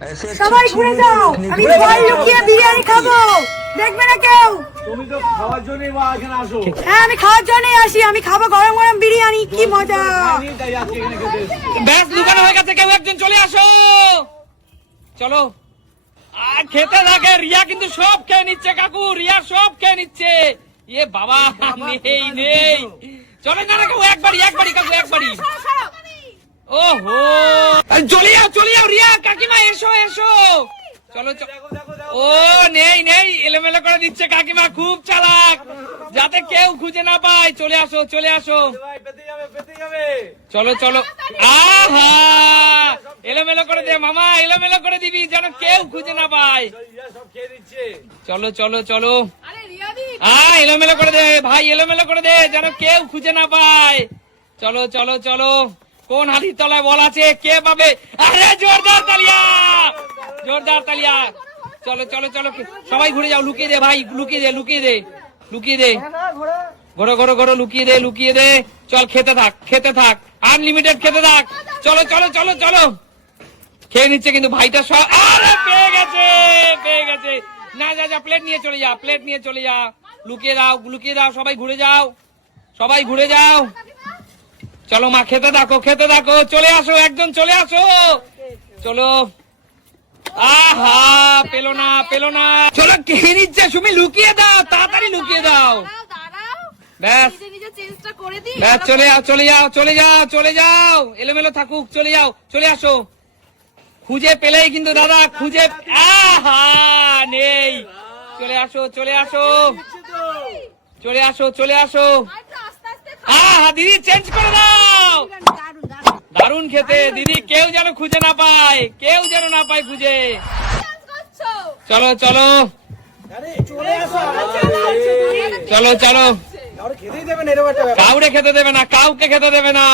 সবাই ঘুরে যাও, আমি ভয় লুকিয়ে বিরিয়ানি খাবো, দেখবে না কেউ। তুমি তো খাওয়ার জন্যই বা এখানে আসো। হ্যাঁ, আমি খাওয়ার জন্যই আসি, আমি খাবো গরম গরম বিরিয়ানি, কি মজা। তাই আজকে এখানে খেতে এসেছি। ব্যাস দোকান হয়ে গেছে, কেউ একজন চলে আসো, চলো। আর খেতে থাকে, রিয়া কিন্তু সব খেয়ে নিচ্ছে কাকু, রিয়া সব খেয়ে নিচ্ছে। এ বাবা, নেই নেই, চলে না কেউ, একবারই কাকু, একবারই। ওহো, চলে যাও রিয়া, কাকিমা এসো এসো, চলো ও নেই নেই, এলোমেলো করে দিচ্ছে কাকিমা, খুব চালাক, যাতে কেউ খুঁজে না পায়। চলে আসো ভাই পেতে যাবে। চলো চলো। আহা, এলোমেলো করে দে মামা, এলোমেলো করে দিবি যেন কেউ খুঁজে না পায়। রিয়া সব খেয়ে দিচ্ছে। চলো। এলোমেলো করে দে ভাই, এলোমেলো করে দে যেন কেউ খুঁজে না পায়। চলো। কোন হাতির তলায় বল আছে, কে পাবে? আরে জোরদার তালিয়া। চলো, সবাই ঘুরে যাও, লুকিয়ে দে ভাই, লুকিয়ে দে। ঘোরো, লুকিয়ে দে। চল, খেতে থাক, আনলিমিটেড খেতে থাক। চলো। খেয়ে নিচ্ছে কিন্তু ভাইটা সব। আরে পেয়ে গেছে। না যা, প্লেট নিয়ে চলে যা, লুকিয়ে দাও, সবাই ঘুরে যাও। চলো মা, খেতে থাকো, চলে আসো, একজন চলে আসো, চলো। আহা, পেলো না, চলো, খেয়ে নিচ্ছে সুমি, লুকিয়ে দাও, তাড়াতাড়ি লুকিয়ে দাও। ব্যাস, চলে যাও, এলোমেলো থাকুক, চলে আসো। খুঁজে পেলেই কিন্তু দাদা, আহা নেই, চলে আসো। আহা দিদি, চেঞ্জ করে দাও। দারুণ খেতে দিদি, কেউ যেন খুঁজে না পায়, খুঁজে। চলো আরে চলে আসো। কাউকে খেতে দেবে না।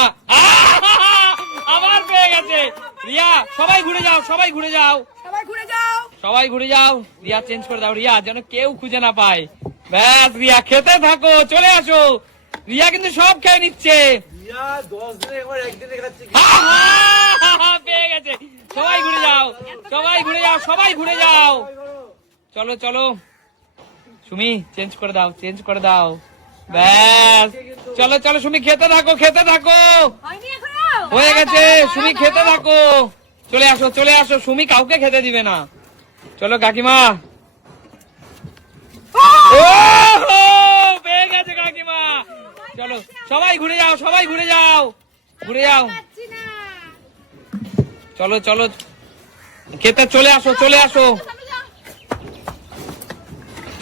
আবার পেয়ে গেছে রিয়া, সবাই ঘুরে যাও। রিয়া চেঞ্জ করে দাও, রিয়া যেন কেউ খুঁজে না পায়। ব্যাস রিয়া, খেতে থাকো, চলে আসো। রিয়া কিন্তু সব খেয়ে নিচ্ছে। রিয়া 10 দিনে একবার একদিনে খাচ্ছে। পেয়ে গেছে, সবাই ঘুরে যাও। চলো। সুমি, চেঞ্জ করে দাও। ব্যাস, চলো সুমি, খেতে থাকো। হয়ে গেছে সুমি, খেতে থাকো। চলে আসো, সুমি কাউকে খেতে দিবে না। চলো কাকিমা। পেয়ে গেছে কাকিমা। চলো, সবাই ঘুরে যাও। চলো, খেতে চলে আসো।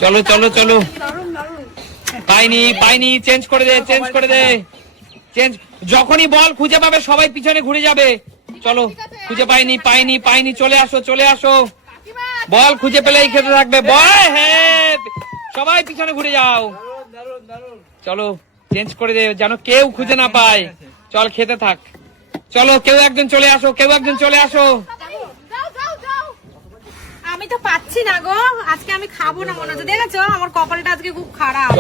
চলো। পাইনি, চেঞ্জ করে দে। যখনই বল খুঁজে পাবে সবাই পিছনে ঘুরে যাবে। চলো, খুঁজে পাইনি, চলে আসো। বল খুঁজে পেলেই খেতে থাকবে। সবাই পিছনে ঘুরে যাও। চলো, চেঞ্জ করে দে যেন কেউ খুঁজে না পায়। চল, খেতে থাক। চলো, কেউ একজন চলে আসো। আমি তো পাচ্ছি না গো, আজকে আমি খাবো না মনে হচ্ছে, দেখেছো আমার কপালটা আজকে খুব খারাপ।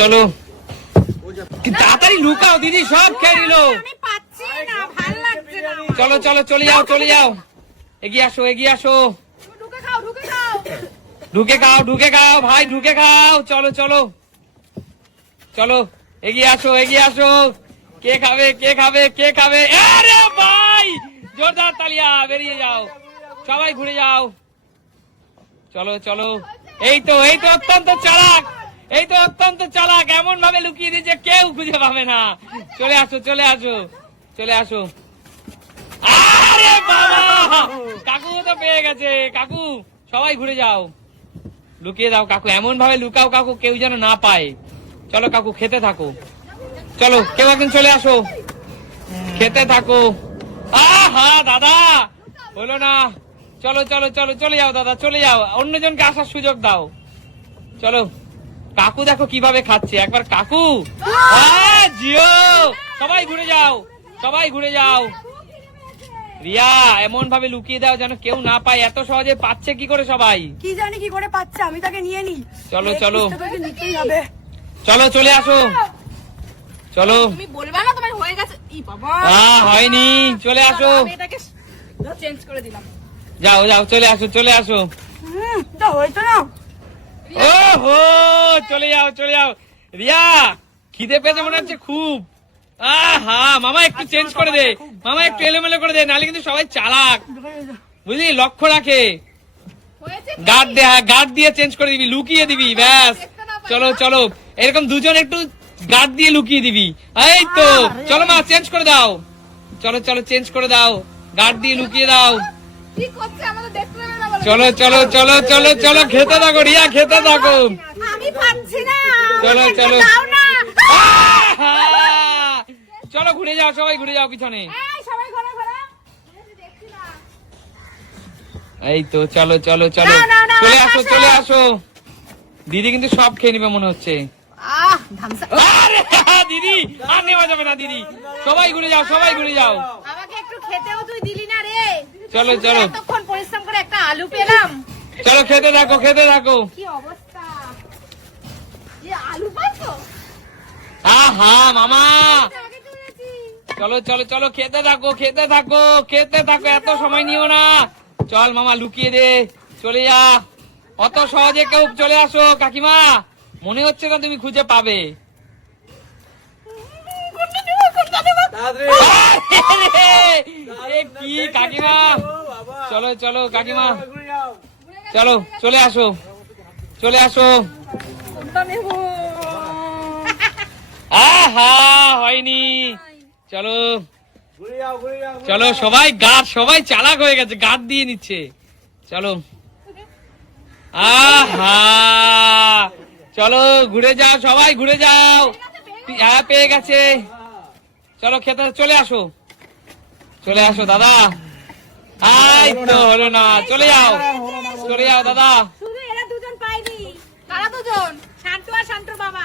চলো। তাড়াতাড়ি লুকাও দিদি, সব খেয়ে নিল। আমি পাচ্ছি না, ভালো লাগছে না। চলো, চলে যাও। এগিয়ে আসো। ঢুকে খাও ভাই, ঢুকে খাও। চলো, এগিয়ে আসো। কে খাবে? আরে ভাই, জোরদার তালিয়া, বেরিয়ে যাও, সবাই ঘুরে যাও। চলো। এই তো অত্যন্ত চালাক, এমন ভাবে লুকিয়ে দিয়েছে কেউ খুঁজে পাবে না। চলে আসো। আরে বাবা, কাকু তো পেয়ে গেছে। কাকু, সবাই ঘুরে যাও, লুকিয়ে দাও কাকু, এমন ভাবে লুকাও কাকু কেউ যেন না পায়। চলো কাকু, খেতে থাকো। চলো, কেউ একজন চলে আসো, খেতে থাকো। আহা দাদা, হলো না। চলে যাও দাদা, চলে যাও, অন্যজনকে আসার সুযোগ দাও। চলো, কাকু দেখো কিভাবে খাচ্ছে একবার। কাকু, জিও, সবাই ঘুরে যাও। রিয়া, এমন ভাবে লুকিয়ে দাও যেন কেউ না পায়। এত সহজে পাচ্ছে কি করে সবাই? কি জানি কি করে পাচ্ছে, আমি তাকে নিয়ে নি। চলো, নিতেই হবে। চলে আসো। চলো, তুমি বলবা না তোমার হয়ে গেছে? ই বাবা, হয়নি, চলে আসো। আমি এটাকে চেঞ্জ করে দিলাম। যাও যাও, চলে আসো চলে আসো। হয়তো না ওহো, চলে যাও চলে যাও। রিয়া, খিদে পেয়েছে মনে হচ্ছে খুব। আহা, মামা একটু চেঞ্জ করে দে, মামা একটু এলোমেলো করে দে, নাহলে কিন্তু সবাই চালাক, বুঝলি, লক্ষ্য রাখে। গার্ড দে, হ্যাঁ গার্ড দিয়ে চেঞ্জ করে দিবি, লুকিয়ে দিবি, ব্যাস। চলো চলো, এরকম দুজন একটু গার্ড দিয়ে লুকিয়ে দিবি। এই তো, চলো মা চেঞ্জ করে দাও, চলো চলো চেঞ্জ করে দাও, গার্ড দিয়ে লুকিয়ে দাও। কি করছে আমাদের দেখতে পাবে না বলে। চলো চলো চলো চলো চলো, খেতে থাকো রিয়া, খেতে থাকো। আমি পাচ্ছি না চলো চলো, দাও না আহা! চলো ঘুরে যাও, সবাই ঘুরে যাও পিছনে। এই সবাই ঘরে ঘরে দেখছি না। এই তো, চলো চলো চলো, না, না, না, চলে আমার আসো পাশে। চলে আসো। দিদি কিন্তু সব খেয়ে নিবে মনে হচ্ছে। ধামসা আরে দিদি, আর নেওয়া যাবে না দিদি, সবাই ঘুরে যাও, সবাই ঘুরে যাও। আমাকে একটু খেতেও তুই দিলি না রে। চলো চলো এতক্ষণ পরিশ্রম করে একটা আলু পেলাম। চলো, খেতে থাকো খেতে থাকো। কি অবস্থা, আলু পাচ্ছো? আহা মামা, আগে তুলেছি। চলো চলো চলো, খেতে থাকো খেতে থাকো খেতে থাকো, এত সময় নিও না। চল মামা, লুকিয়ে দে, চলে যা। অত সহজে কেউ চলে আসো কাকিমা, মনে হচ্ছে না তুমি খুঁজে পাবে। তাড়াতাড়ি। আরে, এ কি কাকিমা, ও বাবা। চলো চলো কাকিমা, ঘুরে যাও। চলো চলে আসো চলে আসো। আহা, হয়নি। চলো ঘুরে যাও, ঘুরে যাও, ঘুরে চলো, যাও। সবাই গার্ড, সবাই চালাক হয়ে গেছে, গার্ড দিয়ে নিচ্ছে। চলো, আহা, চলো ঘুরে যাও, সবাই ঘুরে যাও। হ্যাঁ পেয়ে গেছে, চলো খেতে চলে আসো, চলে আসো দাদা। আই তো হলো না, চলে যাও চলে যাও দাদা। শুধু এরা দুজন পাইনি। কারা দুজন? শান্তু আর শান্তুর বাবা।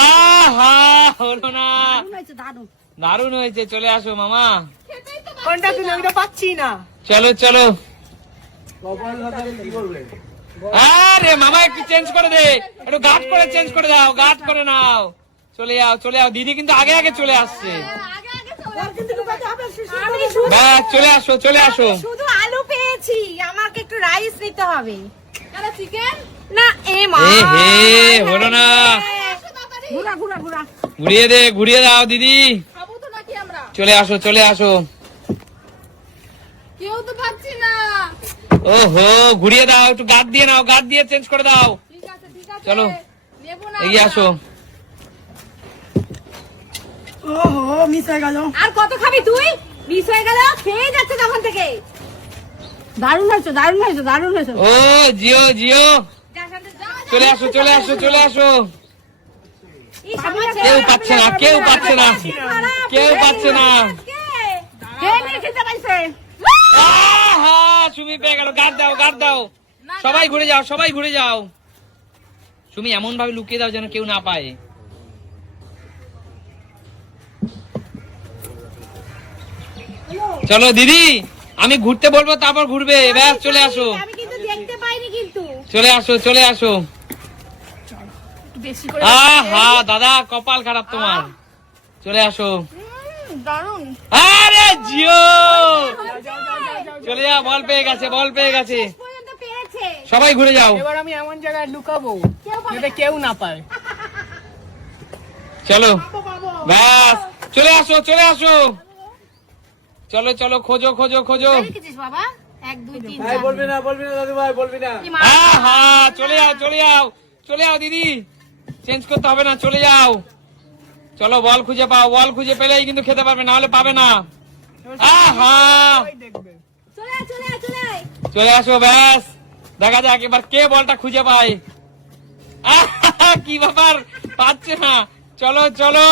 আহা, হলো না, দারুণ হয়েছে, দারুণ। দারুণ হয়েছে, চলে আসো মামা। কোনটা তুমি? ওইটা পাচ্ছি না। চলো চলো, কপাল সাথে কি করবে? আরে মামা একটু চেঞ্জ করে দে, একটু গার্ড করে চেঞ্জ করে দাও, গার্ড করে নাও। চলে যাও চলে যাও, দিদি কিন্তু আগে আগে চলে আসছে। আগে আগে চলে ওর কিন্তু লুকাতে হবে। আমি শুধু- ব্যাস, চলে আসো চলে আসো। শুধু আলু পেয়েছি, আমাকে একটু রাইস নিতে হবে। কেন চিকেন? না এ মা, এ হে, হলো না, আসো তাড়াতাড়ি। ঘুরা ঘুরা ঘুরা। ঘুরিয়ে দে, ঘুরিয়ে দাও দিদি। খাবো তো নাকি আমরা? চলে আসো চলে আসো। কেউ তো পাচ্ছি না। ওহো, ঘুরিয়ে দাও, একটু গার্ড দিয়ে নাও, গার্ড দিয়ে চেঞ্জ করে দাও। ঠিক আছে ঠিক আছে। চলো। নেবো না এগিয়ে আমরা। আসো। আর কত খাবি তুই? মিস হয়ে গেল, খেয়ে যাচ্ছে তখন থেকে। দারুণ হয়েছে, দারুণ হয়েছে, দারুণ হয়েছে। ও জিও জিও, যা শান্তু, যা, যা। চলে আসো চলে আসো চলে আসো। ইস, আমার কেউ ছেলে পাচ্ছে না, কেউ পাচ্ছে না, খারাপ। কেউ পাচ্ছে না। আজকে। খেয়ে নিয়ে খেতে পাইছে। আহা, সুমি পেয়ে গেল, গার্ড দাও গার্ড দাও। সবাই ঘুরে যাও, সবাই ঘুরে যাও। সুমি এমন ভাবে লুকিয়ে দাও যেন কেউ না পায়। চলো দিদি, আমি ঘুরতে বলবো তারপর ঘুরবে, ব্যাস চলে আসো আমি কিন্তু দেখতে পাইনি কিন্তু। চলে আসো চলে আসো। বেশি করে আহা দাদা, কপাল খারাপ তোমার, চলে আসো। দারুণ। আরে জিও, চলে যা, বল পেয়ে গেছে, বল পেয়ে গেছে। পর্যন্ত পেয়েছে। সবাই ঘুরে যাও। এবার আমি এমন জায়গায় লুকাবো কেউ পাবে যাতে কেউ না পায়। চলো, পাবো। ব্যাস চলে আসো চলে আসো। চলো চলো, খোঁজো খোঁজো খোঁজো। দেখেছিস বাবা? 1 2 3 ভাই বলবি না, বলবি না দাদু ভাই, বলবি না। আহা, চলে যাও চলে যাও চলে যাও দিদি, চেঞ্জ করতে হবে না, চলে যাও। চলো, বল খুঁজে পাও, বল খুঁজে পেলেই কিন্তু খেতে পারবে, না হলে পাবে না। আহা, সবাই দেখবে। চলে আয়, চলে আয়, চলে আয়। চলে আসো, ব্যাস দেখা যাক এবার কে বলটা খুঁজে পায়। আহা, কি ব্যাপার, পাচ্ছে না। চলো চলো,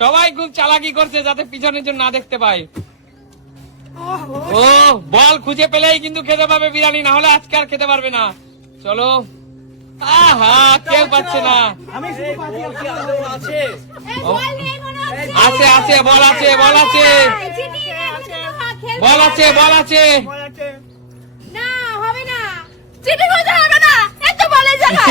সবাই খুব চালাকি করছে যাতে পিছনের জন্য না দেখতে পায়। ও, বল খুঁজে পেলেই কিন্তু খেতে পারবে বিরিয়ানি, না হলে আজকে আর খেতে পারবে না। চলো, আহা, কেউ পাচ্ছে না। আমি শুধু পাচ্ছি, কি আদৌ আছে? এই বল নেই মনে হচ্ছে। আছে আছে, বল আছে বল আছে, এই চিঠি নিয়ে বসে তো খেলবে। বল আছে বল আছে। বল আছে। না, হবে না। চিকেন করতে হবে না। এত বলে জায়গা।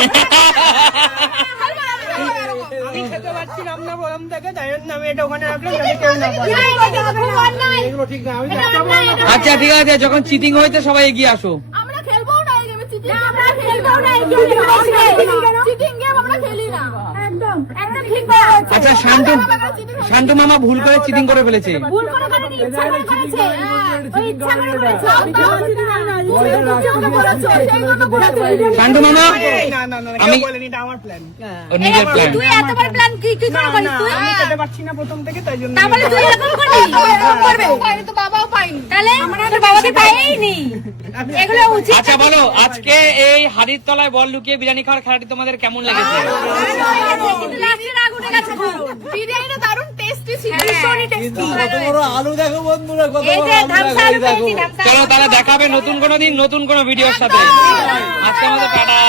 আমি খেতে পারছিলাম না বলে প্রথম থেকে, তাই জন্য আমি এটা ওখানে রাখলাম যাতে কেউ না পায়। এগুলো ঠিক না, আমি আচ্ছা ঠিক আছে, যখন চিটিং হয়েছে সবাই এগিয়ে আসো। আমরা খেলবো না এই গেমে চিটিং আমরা খেলবো না এই চিটিং গেম আমরা খেলি না একদম একদম ঠিক বলেছো আচ্ছা শান্তু মামা ভুল করে চিটিং করে ফেলেছে। ভুল করে করেনি, ইচ্ছা করে করেছে। ওই ইচ্ছা করে করেছে। শান্তু মামা না না না, আমি- কেউ বলেনি, এটা আমার প্ল্যান। ওর নিজের প্ল্যান। তুই এতবার প্ল্যান কি কি করে করিস তুই? আমি খেতে পারছি না প্রথম থেকে, তাই জন্য তাহলে তুই এরকম করবি? এরকম করবে? পাইনি তো বাবাও পাইনি তাহলে তোর বাবাকে পাইনি। এগুলো উচিত। আচ্ছা বলো, আজকে এই হাড়ির তলায় বল লুকিয়ে বিরিয়ানি খাওয়ার খেলাটি তোমাদের কেমন লেগেছে? কিন্তু লাস্টে রাগ উঠে গেছে খুব। বিরিয়ানিটা দারুণ টেস্টি ছিল ভীষণই কিন্তু টেস্টি। কত বড় আলু দেখো বন্ধুরা, কত এই বড় যে আলু ধামসা দেখো, আলু এই দেখো। পেয়েছি, ধামসা চলো আলু। তাহলে দেখাবে নতুন কোনো দিন নতুন কোনো ভিডিওর সাথে। আজকে আমাদের টাটা।